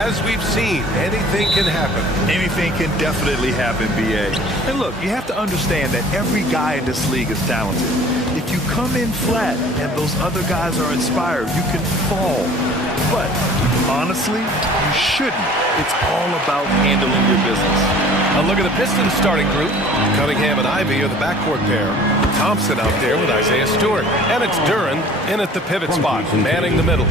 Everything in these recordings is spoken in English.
As we've seen, anything can happen. Anything can definitely happen, B.A. And look, you have to understand that every guy in this league is talented. If you come in flat and those other guys are inspired, you can fall. But honestly, you shouldn't. It's all about handling your business. A look at the Pistons starting group. Cunningham and Ivy are the backcourt pair. Thompson out there with Isaiah Stewart. And it's Duren in at the pivot spot, manning the middle.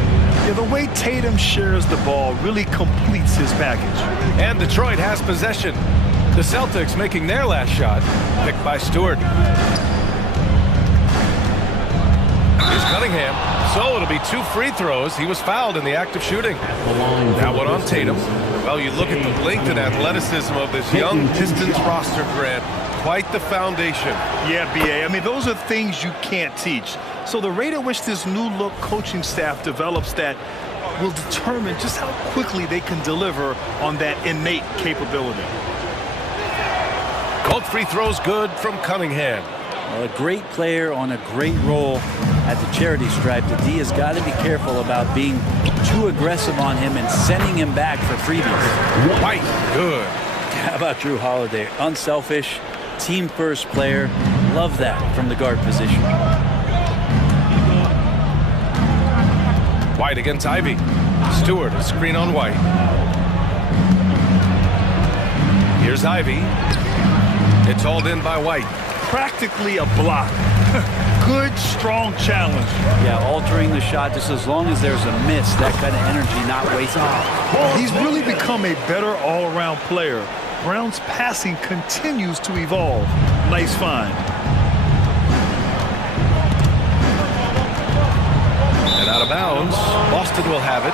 Yeah, the way Tatum shares the ball really completes his package. And Detroit has possession. The Celtics making their last shot, picked by Stewart. Here's Cunningham. So it'll be 2 free throws. He was fouled in the act of shooting. Now one on Tatum. Well, you look at the length and athleticism of this young Pistons roster, Grant. Quite the foundation. Yeah, B.A. I mean, those are things you can't teach. So the rate at which this new look coaching staff develops that will determine just how quickly they can deliver on that innate capability. Both free throws good from Cunningham. Well, a great player on a great role at the charity stripe. The D has got to be careful about being too aggressive on him and sending him back for freebies. White, good. How about Drew Holiday? Unselfish, team-first player. Love that from the guard position. White against Ivy. Stewart, a screen on White. Here's Ivy. It's hauled in by White. Practically a block. Good, strong challenge. Yeah, altering the shot just as long as there's a miss. That kind of energy not wasted. He's really become a better all-around player. Brown's passing continues to evolve. Nice find. And out of bounds. Boston will have it.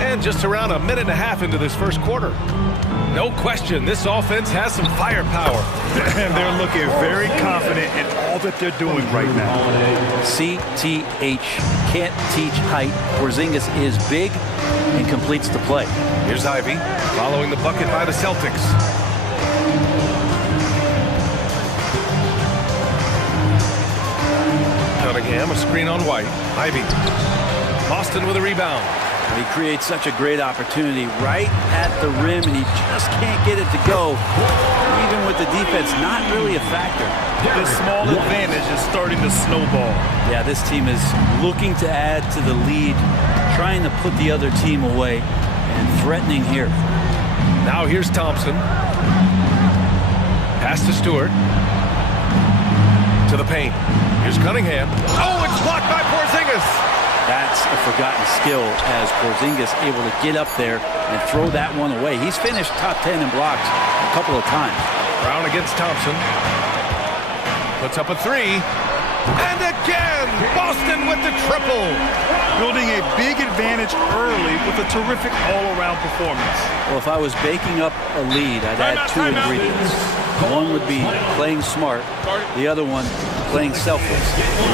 And just around a minute and a half into this first quarter. No question, this offense has some firepower. And they're looking very confident in all that they're doing right now. CTH, can't teach height. Porzingis is big and completes the play. Here's Ivy, following the bucket by the Celtics. Cunningham, a screen on White. Ivy. Boston with a rebound. He creates such a great opportunity right at the rim, and he just can't get it to go. Even with the defense, not really a factor. This small advantage is starting to snowball. Yeah, this team is looking to add to the lead, trying to put the other team away, and threatening here. Now here's Thompson. Pass to Stewart. To the paint. Here's Cunningham. Oh, it's blocked by Porzingis. That's a forgotten skill as Porzingis able to get up there and throw that one away. He's finished top 10 in blocks a couple of times. Brown against Thompson. Puts up a 3. And again, Boston with the triple. Building a big advantage early with a terrific all-around performance. Well, if I was baking up a lead, I'd add 2 ingredients. One would be playing smart. The other one, playing selfless.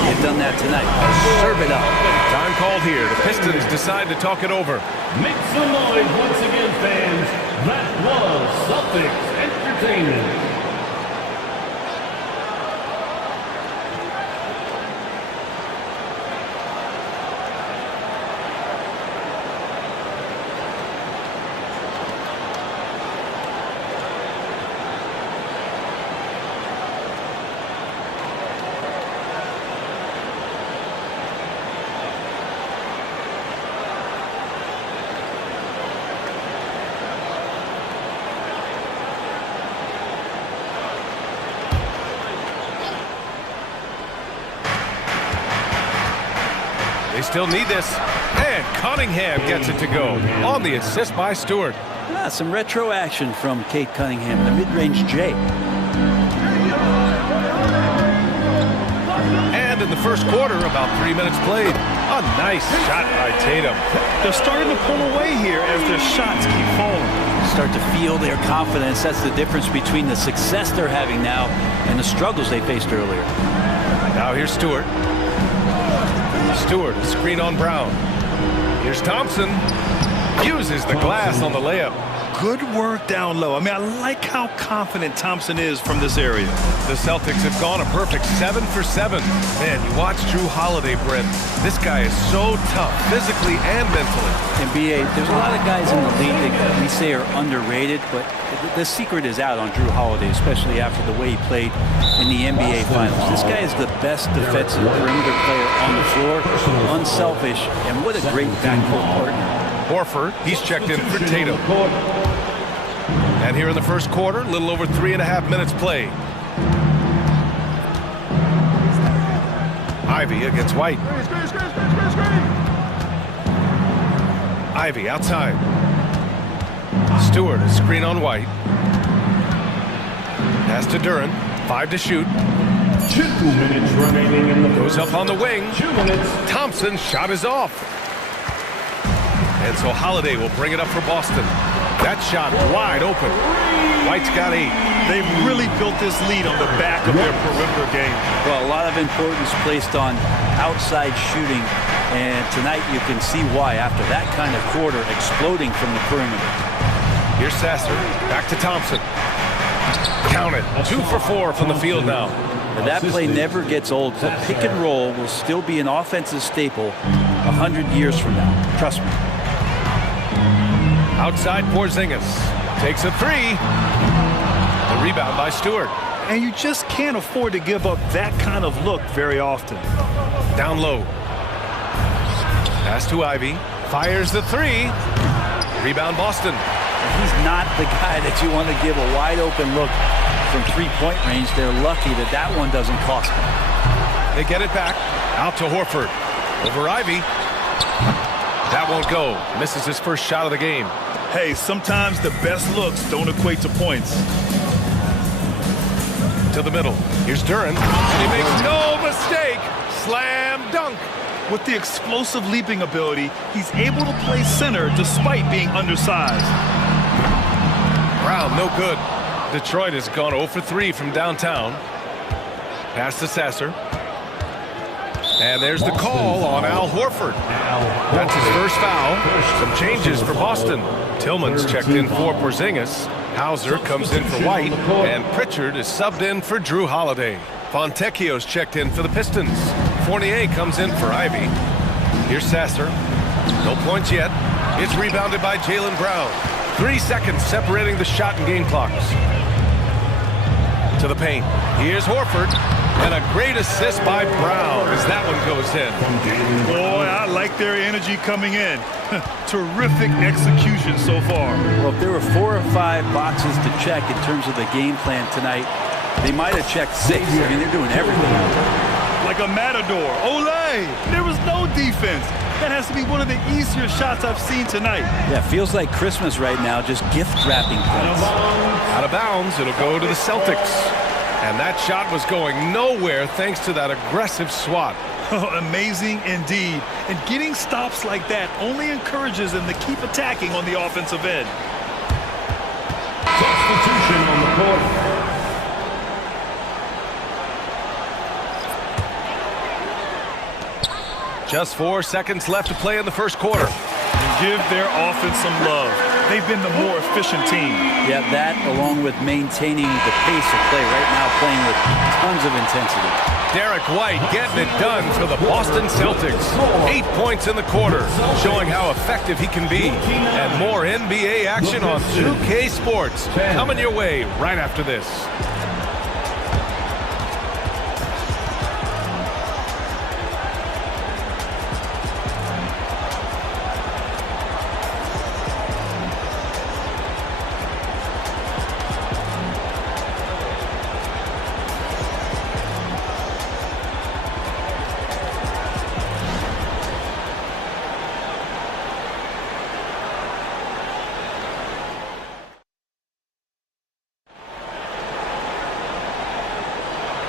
They've done that tonight. Serve it up. Time called here. The Pistons decide to talk it over. Make some noise once again, fans. That was Celtics Entertainment. They still need this. And Cunningham gets it to go on the assist by Stewart. Some retro action from Kate Cunningham, the mid-range J. And in the first quarter, about 3 minutes played. A nice shot by Tatum. They're starting to pull away here as their shots keep falling. Start to feel their confidence. That's the difference between the success they're having now and the struggles they faced earlier. Now here's Stewart. Stewart, a screen on Brown. Here's Thompson. Uses the glass on the layup. Good work down low. I mean, I like how confident Thompson is from this area. The Celtics have gone a perfect 7 for 7. Man, you watch Drew Holiday, Brent. This guy is so tough, physically and mentally. NBA, there's a lot of guys in the league that we say are underrated, but the secret is out on Drew Holiday, especially after the way he played in the NBA Finals. This guy is the best defensive perimeter player on the floor, unselfish, and what a great backcourt partner. Horford, he's checked in for Tatum. And here in the first quarter, a little over 3.5 minutes played. Ivy against White. Ivy outside. Stewart, a screen on White. Pass to Duren. 5 to shoot. 2 minutes remaining in the Goes up on the wing. 2 minutes. Thompson's shot is off. And so Holiday will bring it up for Boston. That shot wide open. White's got 8. They've really built this lead on the back of their perimeter game. Well, a lot of importance placed on outside shooting, and tonight you can see why after that kind of quarter exploding from the perimeter. Here's Sasser. Back to Thompson. Count it. 2 for 4 from the field now. And that play never gets old. The pick and roll will still be an offensive staple 100 years from now. Trust me. Outside Porzingis. Takes a 3. The rebound by Stewart. And you just can't afford to give up that kind of look very often. Down low. Pass to Ivy. Fires the 3. Rebound Boston. He's not the guy that you want to give a wide open look from three-point range. They're lucky that that one doesn't cost them. They get it back. Out to Horford. Over Ivy. That won't go. Misses his first shot of the game. Hey, sometimes the best looks don't equate to points. To the middle. Here's Duren. And he makes no mistake. Slam dunk. With the explosive leaping ability, he's able to play center despite being undersized. Brown, no good. Detroit has gone 0 for 3 from downtown. Pass to Sasser. And there's the call on Al Horford. That's his first foul. Some changes for Boston. Tillman's checked in for Porzingis. Hauser comes in for White. And Pritchard is subbed in for Drew Holiday. Fontecchio's checked in for the Pistons. Fournier comes in for Ivy. Here's Sasser. No points yet. It's rebounded by Jaylen Brown. 3 seconds separating the shot and game clocks. To the paint. Here's Horford. And a great assist by Brown as that one goes in. Boy, I like their energy coming in. Terrific execution so far. Well, if there were 4 or 5 boxes to check in terms of the game plan tonight, they might have checked 6. I mean, they're doing everything out there. Like a matador. Olé! There was no defense. That has to be one of the easier shots I've seen tonight. Yeah, feels like Christmas right now, just gift wrapping points. Out of bounds, it'll go to the Celtics. And that shot was going nowhere thanks to that aggressive swat. Amazing indeed. And getting stops like that only encourages them to keep attacking on the offensive end. Substitution on the court. Just 4 seconds left to play in the first quarter. Give their offense some love. They've been the more efficient team. Yeah, that along with maintaining the pace of play right now, playing with tons of intensity. Derek White getting it done for the Boston Celtics. 8 points in the quarter, showing how effective he can be. And more NBA action on 2K Sports coming your way right after this.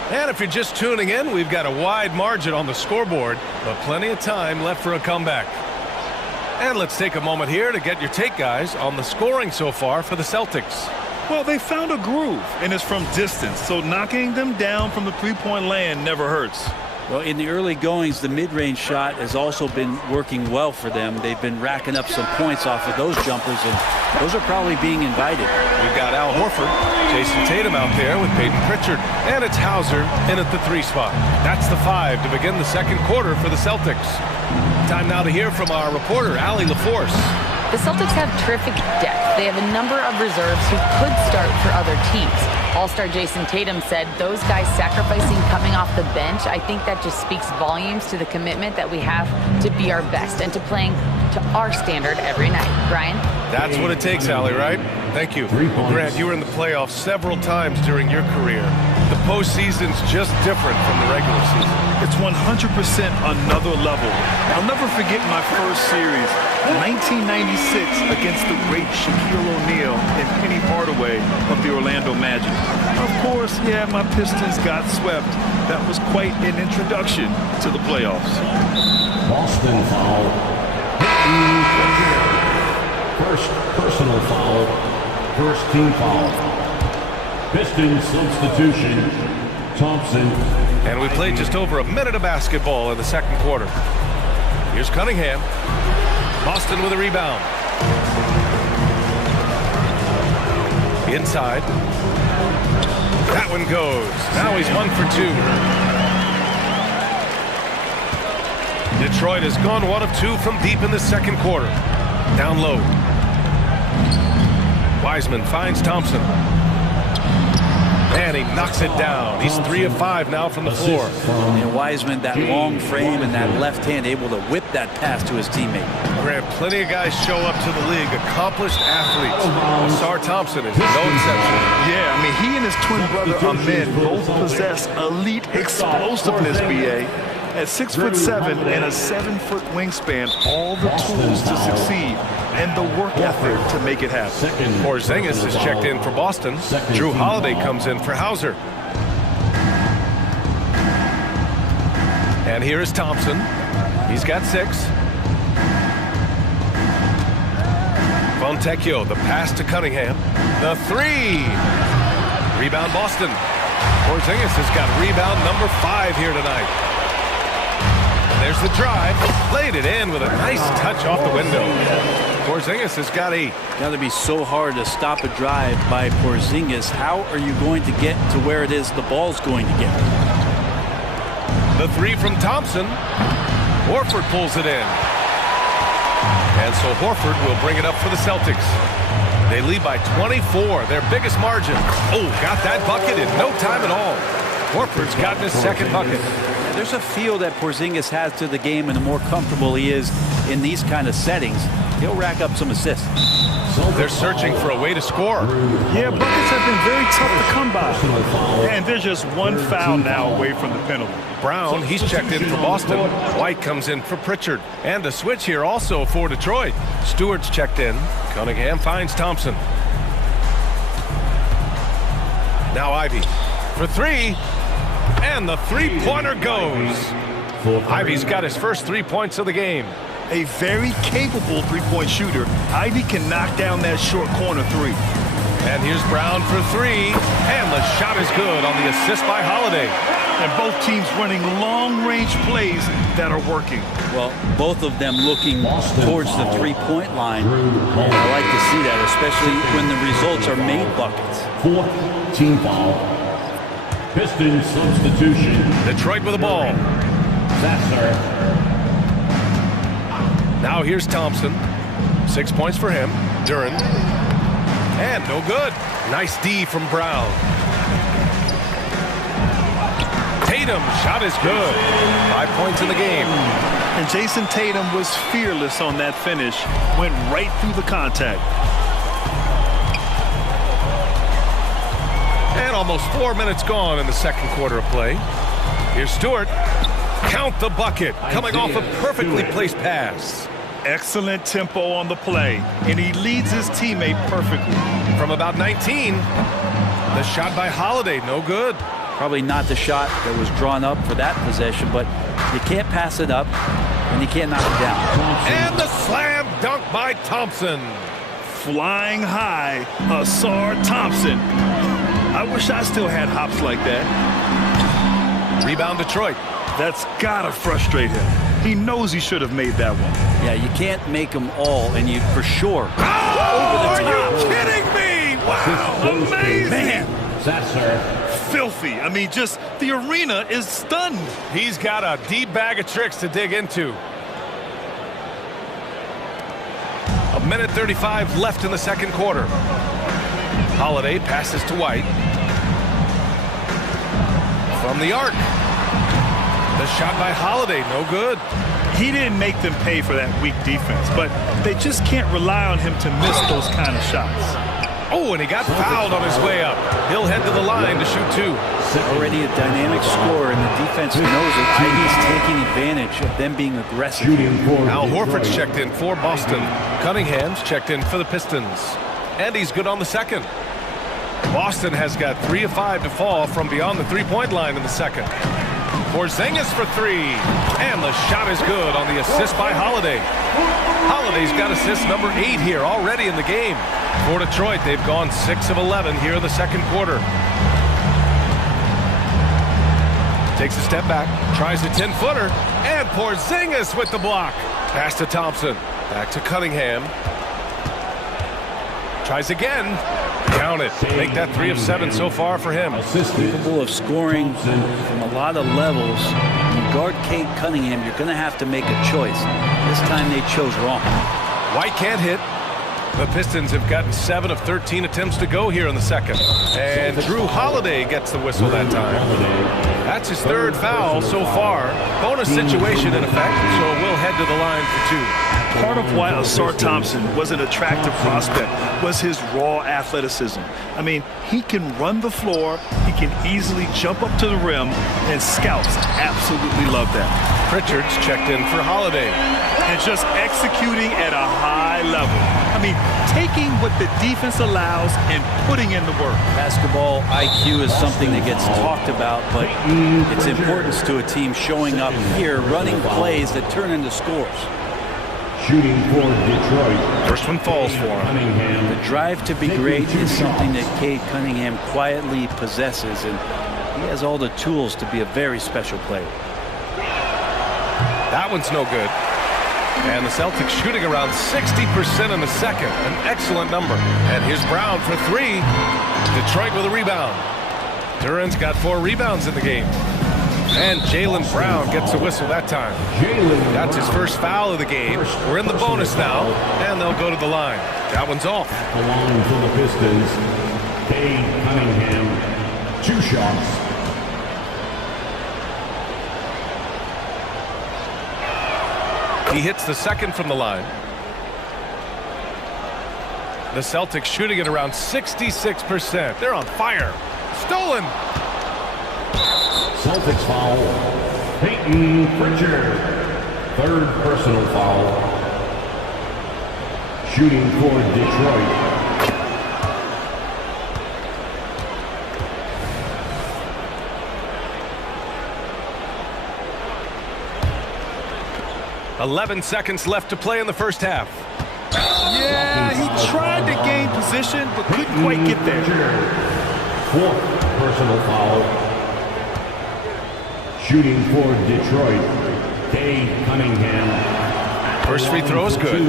And if you're just tuning in, we've got a wide margin on the scoreboard, but plenty of time left for a comeback. And let's take a moment here to get your take, guys, on the scoring so far for the Celtics. Well, they found a groove, and it's from distance, so knocking them down from the three-point land never hurts. Well, in the early goings, the mid-range shot has also been working well for them. They've been racking up some points off of those jumpers, and those are probably being invited. We've got Al Horford, Jason Tatum out there with Peyton Pritchard, and it's Hauser in at the 3 spot. That's the 5 to begin the second quarter for the Celtics. Time now to hear from our reporter, Allie LaForce. The Celtics have terrific depth. They have a number of reserves who could start for other teams. All-star Jason Tatum said those guys sacrificing coming off the bench, I think that just speaks volumes to the commitment that we have to be our best and to playing to our standard every night. Brian? That's what it takes, Allie, right? Thank you. Well, Grant, you were in the playoffs several times during your career. The postseason's just different from the regular season. It's 100% another level. I'll never forget my first series, 1996, against the great Shaquille O'Neal and Penny Hardaway of the Orlando Magic. Of course, yeah, my Pistons got swept. That was quite an introduction to the playoffs. Boston foul. First personal foul. First team foul. Pistons substitution. Thompson. And we played just over a minute of basketball in the second quarter. Here's Cunningham. Boston with a rebound. Inside. That one goes. Now he's 1 for 2. Detroit has gone 1 of 2 from deep in the second quarter. Down low. Wiseman finds Thompson. And he knocks it down. He's 3 of 5 now from the floor. And Wiseman, that long frame and that left hand, able to whip that pass to his teammate. Grant, plenty of guys show up to the league, accomplished athletes. Sar Thompson is no exception. Yeah, I mean, he and his twin brother Ahmed both possess elite explosiveness, B.A. At 6'7" and a 7-foot wingspan, all the tools to succeed and the work ethic to make it happen. Porzingis is checked in for Boston. Drew Holiday comes in for Hauser. And here is Thompson. He's got 6. Fontecchio, the pass to Cunningham. The 3. Rebound Boston. Porzingis has got rebound number 5 here tonight. There's the drive. Played it in with a nice touch off the window. Porzingis has got 8. Got to be so hard to stop a drive by Porzingis. How are you going to get to where it is the ball's going to get? The 3 from Thompson. Horford pulls it in. And so Horford will bring it up for the Celtics. They lead by 24, their biggest margin. Oh, got that bucket in no time at all. Horford's gotten his second bucket. There's a feel that Porzingis has to the game, and the more comfortable he is in these kind of settings, he'll rack up some assists. They're searching for a way to score. Yeah, buckets have been very tough to come by. And there's just one foul now away from the penalty. Brown, he's checked in for Boston. White comes in for Pritchard. And a switch here also for Detroit. Stewart's checked in. Cunningham finds Thompson. Now Ivy for 3. And the 3-pointer goes. Ivy's got his first 3 points of the game. A very capable three-point shooter. Ivy can knock down that short corner 3. And here's Brown for 3. And the shot is good on the assist by Holiday. And both teams running long-range plays that are working. Well, both of them looking towards the three-point line. And I like to see that, especially when the results are made buckets. 4th team foul. Pistons substitution. Detroit with the ball. Sasser. Now here's Thompson. 6 points for him. Duren. And no good. Nice D from Brown. Tatum, shot is good. 5 points in the game. And Jason Tatum was fearless on that finish. Went right through the contact. And almost 4 minutes gone in the second quarter of play. Here's Stewart. Count the bucket. Coming off a perfectly placed pass. Excellent tempo on the play. And he leads his teammate perfectly. From about 19, the shot by Holiday, no good. Probably not the shot that was drawn up for that possession, but you can't pass it up, and you can't knock it down. And the slam dunk by Thompson. Flying high, Sar Thompson. I wish I still had hops like that. Rebound Detroit. That's gotta frustrate him. He knows he should have made that one. Yeah, you can't make them all, and you for sure. Oh, are you kidding me? Wow, amazing. Man, Sasser. filthy. I mean, just the arena is stunned. He's got a deep bag of tricks to dig into. 1:35 left in the second quarter. Holiday passes to White. From the arc. The shot by Holiday, no good. He didn't make them pay for that weak defense, but they just can't rely on him to miss those kind of shots. Oh, and he got fouled on his way up. He'll head to the line to shoot two. Already a dynamic scorer, and the defense knows it. Ivy's taking advantage of them being aggressive. Al Horford's checked in for Boston. Cunningham's checked in for the Pistons. And he's good on the second. Boston has got 3 of 5 to fall from beyond the three-point line in the second. Porzingis for three. And the shot is good on the assist by Holiday. Holiday's got assist number 8 here already in the game. For Detroit, they've gone 6 of 11 here in the second quarter. Takes a step back, tries a 10-footer, and Porzingis with the block. Pass to Thompson, back to Cunningham. Tries again. Count it. Make that 3 of 7 so far for him. Capable of scoring from a lot of levels. When you guard Cade Cunningham, you're going to have to make a choice. This time they chose wrong. White can't hit. The Pistons have gotten 7 of 13 attempts to go here in the second. And Drew Holiday gets the whistle that time. That's his 3rd foul so far. Bonus situation in effect, so we'll head to the line for 2. Part of why Ausar Thompson was an attractive prospect was his raw athleticism. I mean, he can run the floor, he can easily jump up to the rim, and scouts absolutely love that. Pritchard's checked in for Holiday. And just executing at a high level. I mean, taking what the defense allows and putting in the work. Basketball IQ is something that gets talked about, but its importance to a team showing up here, running plays that turn into scores. Shooting for Detroit. First one falls for him. Cunningham. The drive to be great is something that Cade Cunningham quietly possesses, and he has all the tools to be a very special player. That one's no good. And the Celtics shooting around 60% in the second. An excellent number. And here's Brown for 3. Detroit with a rebound. Duran's got 4 rebounds in the game. And Jaylen Brown gets a whistle that time. That's his first foul of the game. We're in the bonus now, and they'll go to the line. That one's off. The line for the Pistons. Cade Cunningham. 2 shots. He hits the second from the line. The Celtics shooting at around 66%. They're on fire. Stolen. Celtics foul. Peyton Pritchard. 3rd personal foul. Shooting for Detroit. "11 seconds left to play in the first half." Yeah, he tried to gain position, but couldn't quite get there. 4th personal foul. Shooting for Detroit. Cade Cunningham. First free throw is good.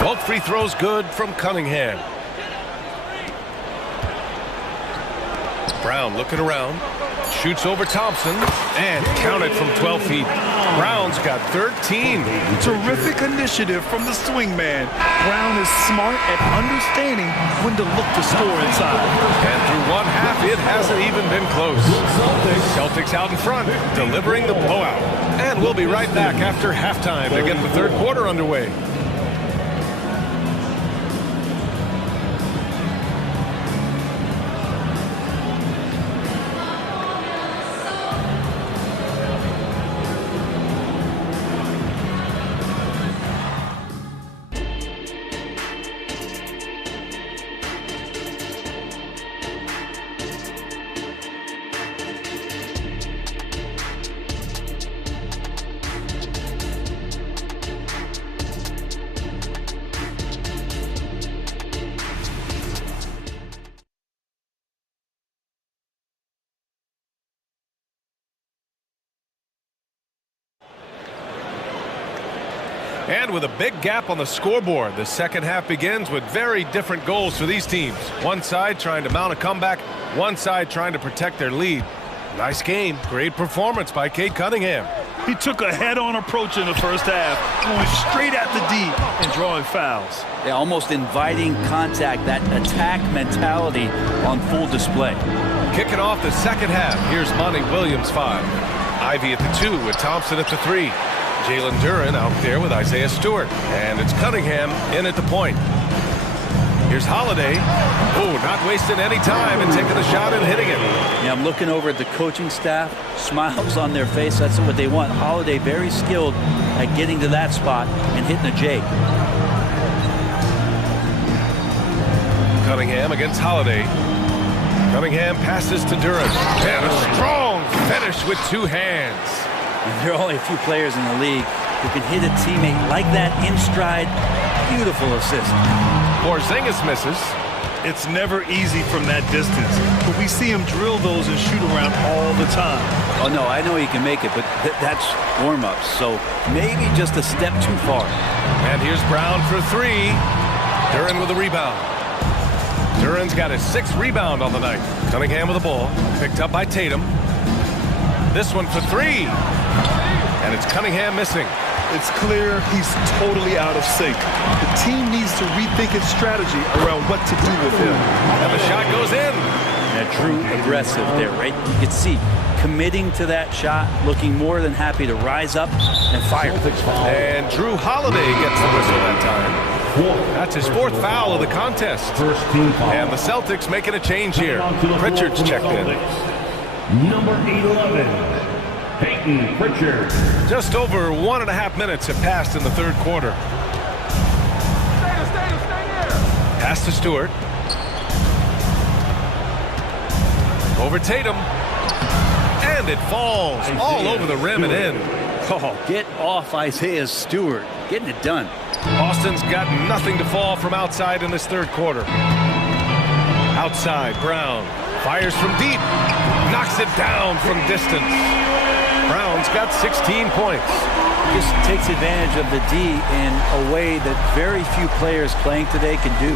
Both free throws good from Cunningham. Brown looking around, shoots over Thompson, and counted from 12 feet. Brown's got 13. Terrific initiative from the swing man. Brown is smart at understanding when to look to score inside. And through one half, it hasn't even been close. Celtics out in front, delivering the blowout. And we'll be right back after halftime to get the third quarter underway. And with a big gap on the scoreboard, the second half begins with very different goals for these teams. One side trying to mount a comeback, one side trying to protect their lead. Nice game. Great performance by Cade Cunningham. He took a head-on approach in the first half, going straight at the D and drawing fouls. Yeah, almost inviting contact, that attack mentality on full display. Kicking off the second half, here's Monty Williams 5. Ivy at the 2 with Thompson at the 3. Jalen Duren out there with Isaiah Stewart. And it's Cunningham in at the point. Here's Holiday. Oh, not wasting any time and taking the shot and hitting it. Yeah, I'm looking over at the coaching staff. Smiles on their face. That's what they want. Holiday very skilled at getting to that spot and hitting a J. Cunningham against Holiday. Cunningham passes to Duren. And a strong finish with two hands. And there are only a few players in the league who can hit a teammate like that in stride. Beautiful assist. Porzingis misses. It's never easy from that distance, but we see him drill those and shoot around all the time. Oh, no, I know he can make it, but that's warm-ups, so maybe just a step too far. And here's Brown for 3. Duren with a rebound. Duren's got his 6th rebound on the night. Cunningham with the ball. Picked up by Tatum. This one for 3. And it's Cunningham missing. It's clear he's totally out of sync. The team needs to rethink its strategy around what to do with him. And the shot goes in. That true aggressive there, right? You can see committing to that shot, looking more than happy to rise up and fire. And Drew Holiday gets the whistle that time. That's his 4th foul of the contest. And the Celtics making a change here. Pritchard's checked in. Number 11. Peyton Pritchard. Just over 1.5 minutes have passed in the third quarter. Pass to Stewart. Over Tatum. And it falls all over the rim and in. Oh, get off Isaiah Stewart. Getting it done. Boston's got nothing to fall from outside in this third quarter. Outside, Brown fires from deep. Knocks it down from distance. Brown's got 16 points. Just takes advantage of the D in a way that very few players playing today can do.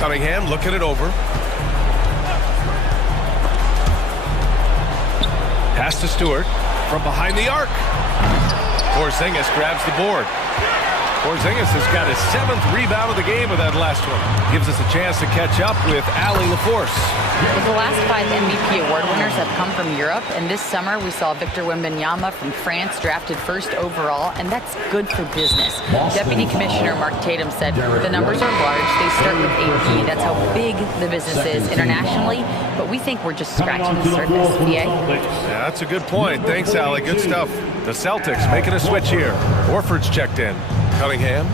Cunningham looking it over. Pass to Stewart from behind the arc. Porzingis grabs the board. Porzingis has got his 7th rebound of the game with that last one. Gives us a chance to catch up with Allie LaForce. The last 5 MVP award winners have come from Europe, and this summer we saw Victor Wembanyama from France drafted 1st overall, and that's good for business. Deputy Commissioner Mark Tatum said the numbers are large. They start with AP. That's how big the business is internationally, but we think we're just scratching the surface. Yeah, that's a good point. Thanks, Allie. Good stuff. The Celtics making a switch here. Horford's checked in. Cunningham.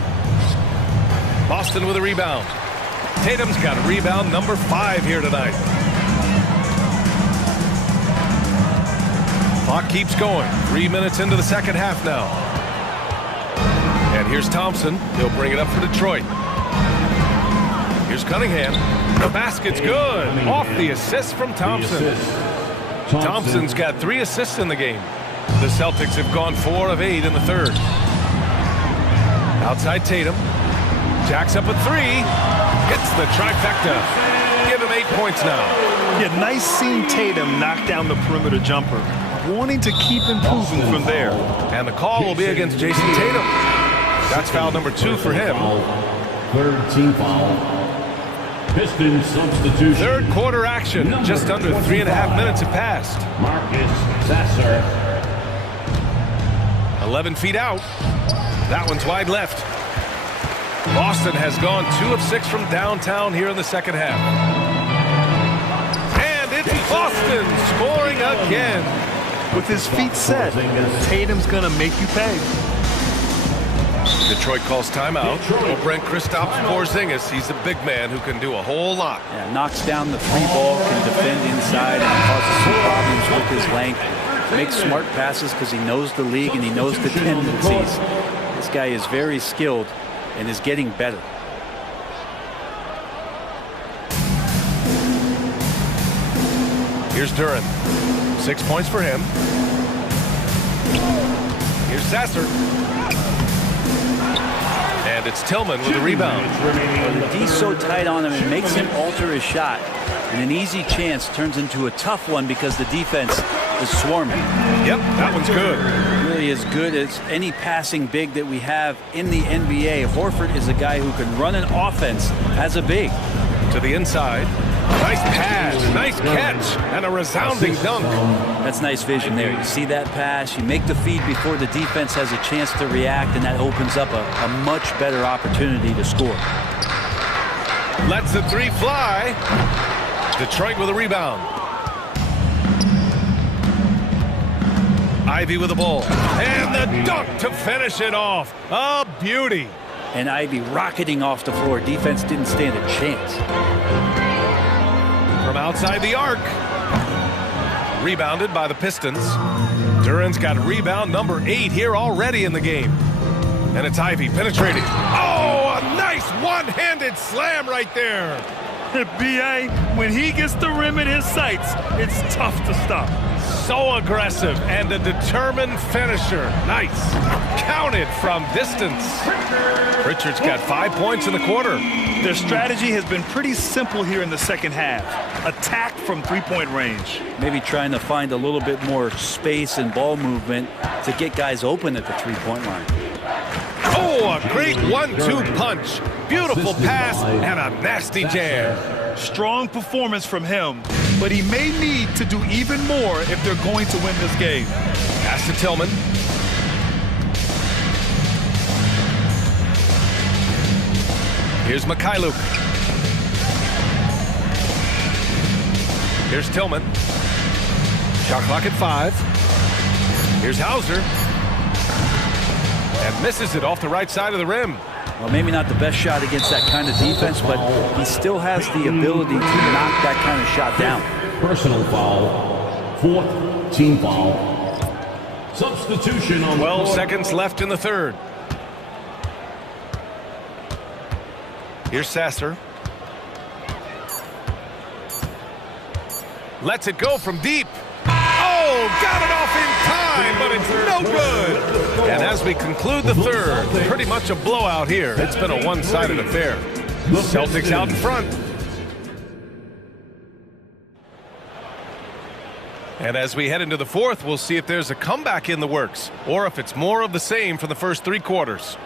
Boston with a rebound. Tatum's got a rebound number 5 here tonight. Clock keeps going. 3 minutes into the second half now. And here's Thompson. He'll bring it up for Detroit. Here's Cunningham. The basket's good. Off the assist from Thompson. Thompson's got 3 assists in the game. The Celtics have gone 4 of 8 in the third. Outside Tatum. Jacks up a 3. Hits the trifecta. Give him 8 points now. Yeah, nice seeing Tatum knock down the perimeter jumper. Wanting to keep improving from there. And the call will be against Jason Tatum. That's foul number 2 for him. 3rd team foul. Pistons substitution. Third quarter action. Just under 3.5 minutes have passed. Marcus Sasser. 11 feet out. That one's wide left. Boston has gone 2 of 6 from downtown here in the second half. And it's Boston scoring again. With his feet set, Tatum's going to make you pay. Detroit calls timeout. Oh, Brent Kristaps Porzingis. He's a big man who can do a whole lot. Yeah, knocks down the 3 ball, can defend inside, and causes some problems with his length. Makes smart passes because he knows the league and he knows the tendencies. This guy is very skilled and is getting better. Here's Duren. 6 points for him. Here's Sasser. And it's Tillman with the rebound. He's so tight on him, it makes him alter his shot. And an easy chance turns into a tough one because the defense is swarming. Yep, that one's good. Really as good as any passing big that we have in the NBA. Horford is a guy who can run an offense as a big. To the inside. Nice pass, nice catch, and a resounding dunk. That's nice vision there. You see that pass, you make the feed before the defense has a chance to react, and that opens up a much better opportunity to score. Lets the three fly. Detroit with a rebound. Ivy with the ball. And the dunk to finish it off. A beauty. And Ivy rocketing off the floor. Defense didn't stand a chance. From outside the arc. Rebounded by the Pistons. Duran's got rebound number 8 here already in the game. And it's Ivy penetrating. Oh, a nice one-handed slam right there. B.A., when he gets the rim in his sights, it's tough to stop. So aggressive and a determined finisher. Nice. Counted from distance. Richards got 5 points in the quarter. Their strategy has been pretty simple here in the second half. Attack from three-point range. Maybe trying to find a little bit more space and ball movement to get guys open at the three-point line. Oh, a great 1-2 punch. Beautiful pass and a nasty jam. Strong performance from him, but he may need to do even more if they're going to win this game. Pass to Tillman. Here's Mikhailuk. Here's Tillman. Shot clock at 5. Here's Hauser. And misses it off the right side of the rim. Well, maybe not the best shot against that kind of defense, but he still has the ability to knock that kind of shot down. Personal foul. 4th team foul. Substitution on 12 seconds left in the third. Here's Sasser. Lets it go from deep. Oh, got it off in time, but it's no good. And as we conclude the third, pretty much a blowout here. It's been a one-sided affair. The Celtics out in front. And as we head into the fourth, we'll see if there's a comeback in the works or if it's more of the same for the first 3 quarters.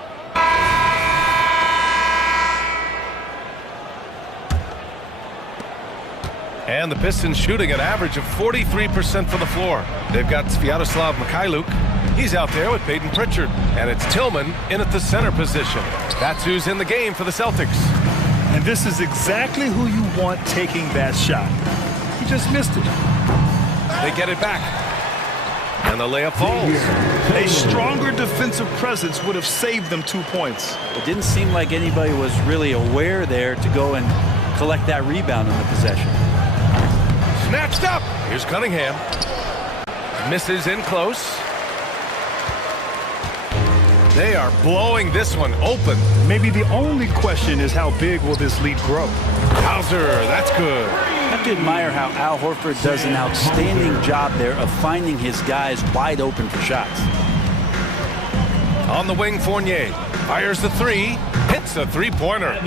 And the Pistons shooting an average of 43% from the floor. They've got Sviatoslav Mikhailuk. He's out there with Peyton Pritchard. And it's Tillman in at the center position. That's who's in the game for the Celtics. And this is exactly who you want taking that shot. He just missed it. They get it back. And the layup falls. A stronger defensive presence would have saved them 2 points. It didn't seem like anybody was really aware there to go and collect that rebound in the possession. Snatched up. Here's Cunningham. Misses in close. They are blowing this one open. Maybe the only question is how big will this lead grow? Hauser, that's good. I have to admire how Al Horford does an outstanding job there of finding his guys wide open for shots. On the wing, Fournier fires the 3, hits a three-pointer.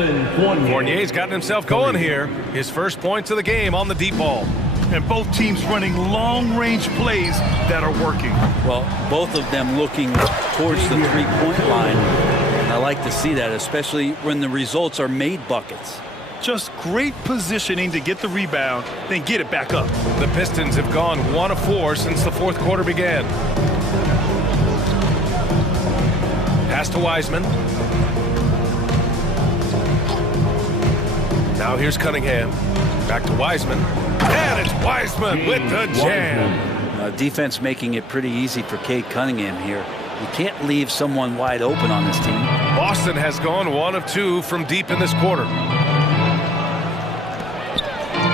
Fournier's gotten himself going here. His first points of the game on the deep ball. And both teams running long-range plays that are working. Well, both of them looking towards the three-point line. And I like to see that, especially when the results are made buckets. Just great positioning to get the rebound, then get it back up. The Pistons have gone 1 of 4 since the fourth quarter began. Pass to Wiseman. Now here's Cunningham. Back to Wiseman. And it's Wiseman with the jam. Defense making it pretty easy for Cade Cunningham here. You can't leave someone wide open on this team. Boston has gone 1 of 2 from deep in this quarter.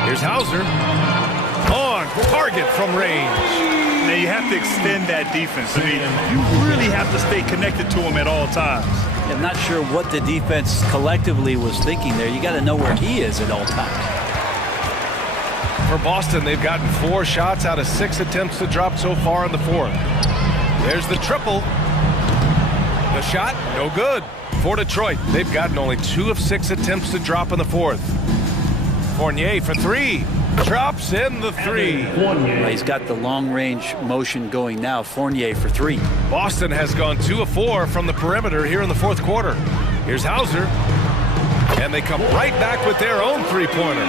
Here's Hauser. On target from range. Now you have to extend that defense. I mean, you really have to stay connected to him at all times. I'm not sure what the defense collectively was thinking there. You got to know where he is at all times. For Boston, they've gotten 4 shots out of 6 attempts to drop so far in the fourth. There's the triple. The shot, no good. For Detroit, they've gotten only 2 of 6 attempts to drop in the fourth. Fournier for 3. Drops in the 3. Well, he's got the long-range motion going now. Fournier for 3. Boston has gone 2 of 4 from the perimeter here in the fourth quarter. Here's Hauser. And they come right back with their own three-pointer.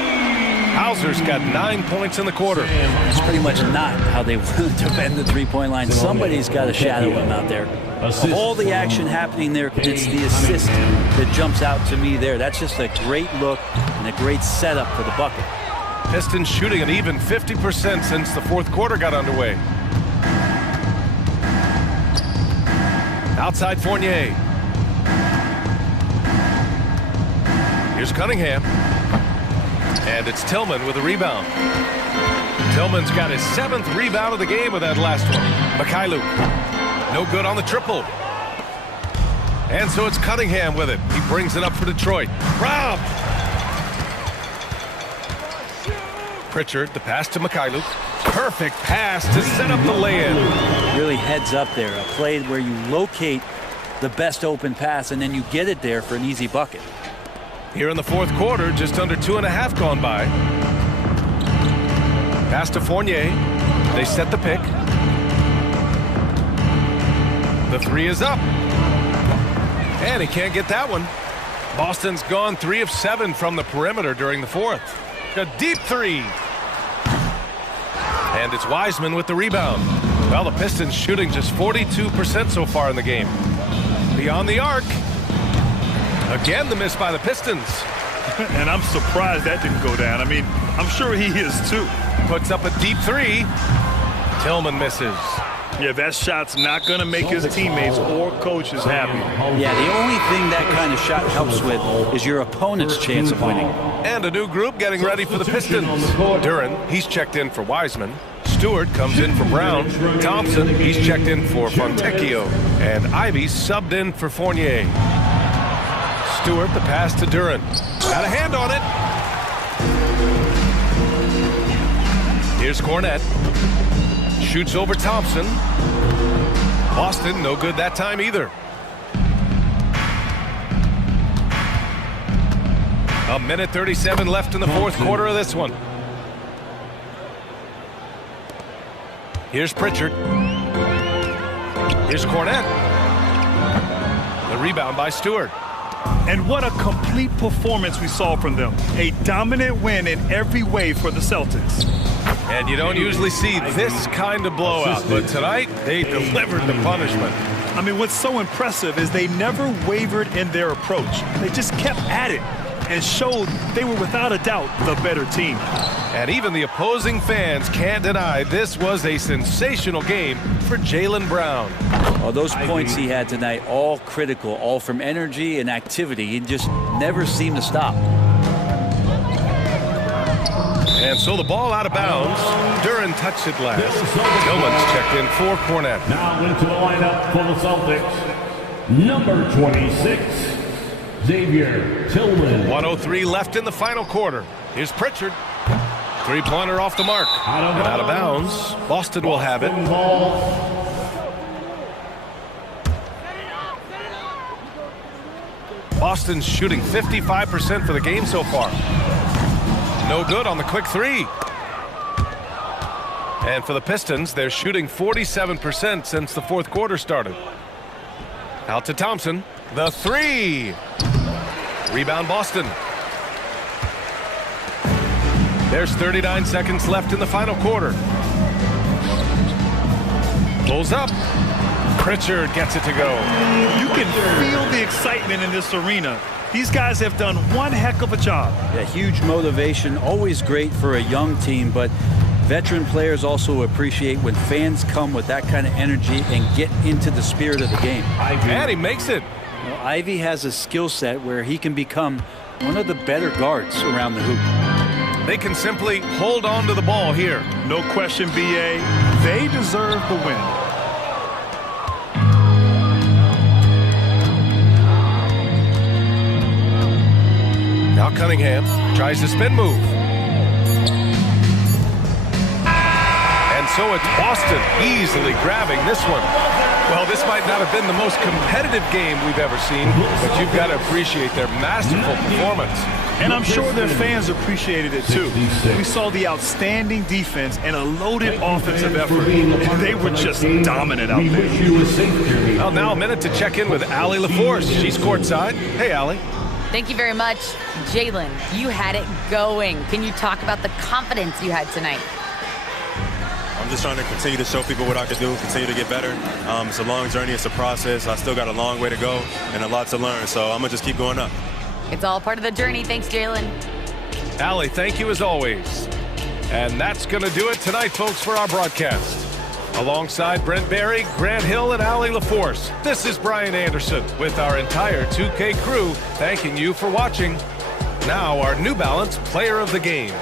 Hauser's got 9 points in the quarter. That's pretty much not how they want to defend the three-point line. Somebody's got to shadow him out there. Of all the action happening there, it's the assist that jumps out to me there. That's just a great look and a great setup for the bucket. Pistons shooting an even 50% since the fourth quarter got underway. Outside Fournier. Here's Cunningham. And it's Tillman with a rebound. Tillman's got his 7th rebound of the game with that last one. Mikhailuk. No good on the triple. And so it's Cunningham with it. He brings it up for Detroit. Robbed. Pritchard, the pass to Mikhailuk. Perfect pass to set up the lay-in. Really heads up there. A play where you locate the best open pass and then you get it there for an easy bucket. Here in the fourth quarter, just under 2.5 gone by. Pass to Fournier. They set the pick. The 3 is up. And he can't get that one. Boston's gone 3 of 7 from the perimeter during the fourth. A deep 3. And it's Wiseman with the rebound. Well, the Pistons shooting just 42% so far in the game. Beyond the arc. Again, the miss by the Pistons. And I'm surprised that didn't go down. I mean, I'm sure he is too. Puts up a deep 3. Tillman misses. Yeah, that shot's not going to make his teammates or coaches happy. Yeah, the only thing that kind of shot helps with is your opponent's chance of winning. And a new group getting ready for the Pistons. Duren, he's checked in for Wiseman. Stewart comes in for Brown. Thompson, he's checked in for Fontecchio. And Ivy subbed in for Fournier. Stewart, the pass to Duren. Got a hand on it. Here's Cornette. Shoots over Thompson. Boston, no good that time either. A minute 37 left in the fourth quarter of this one. Here's Pritchard. Here's Cornette. The rebound by Stewart. And what a complete performance we saw from them. A dominant win in every way for the Celtics. And you don't usually see this kind of blowout, but tonight they delivered the punishment. I mean, what's so impressive is they never wavered in their approach. They just kept at it and showed they were without a doubt the better team. And even the opposing fans can't deny this was a sensational game for Jaylen Brown. Well, those points he had tonight, all critical, all from energy and activity. He just never seemed to stop. And so the ball out of bounds. Duren touched it last. Tillman's checked in for Cornette. Now into the lineup for the Celtics, number 26, Xavier Tillman. 1:03 left in the final quarter. Here's Pritchard. Three-pointer off the mark. And out of bounds. Boston will have it. Boston's shooting 55% for the game so far. No good on the quick 3. And for the Pistons, they're shooting 47% since the fourth quarter started. Out to Thompson. The 3. Rebound Boston. There's 39 seconds left in the final quarter. Pulls up. Pritchard gets it to go. You can feel the excitement in this arena. These guys have done one heck of a job. Yeah, huge motivation, always great for a young team, but veteran players also appreciate when fans come with that kind of energy and get into the spirit of the game. And he makes it. Well, Ivy has a skill set where he can become one of the better guards around the hoop. They can simply hold on to the ball here. No question, BA. They deserve the win. Now Cunningham tries the spin move. And so so it's Boston easily grabbing this one. Well, this might not have been the most competitive game we've ever seen, but you've got to appreciate their masterful performance. And I'm sure their fans appreciated it too. We saw the outstanding defense and a loaded offensive effort. They were just dominant out there. Well, now a minute to check in with Allie LaForce. She's courtside. Hey, Allie. Thank you very much. Jalen, you had it going. Can you talk about the confidence you had tonight? I'm just trying to continue to show people what I can do, continue to get better. It's a long journey. It's a process. I still got a long way to go and a lot to learn, so I'm going to just keep going up. It's all part of the journey. Thanks, Jalen. Allie, thank you as always. And that's going to do it tonight, folks, for our broadcast. Alongside Brent Barry, Grant Hill, and Allie LaForce, this is Brian Anderson with our entire 2K crew thanking you for watching. Now, our New Balance Player of the Game.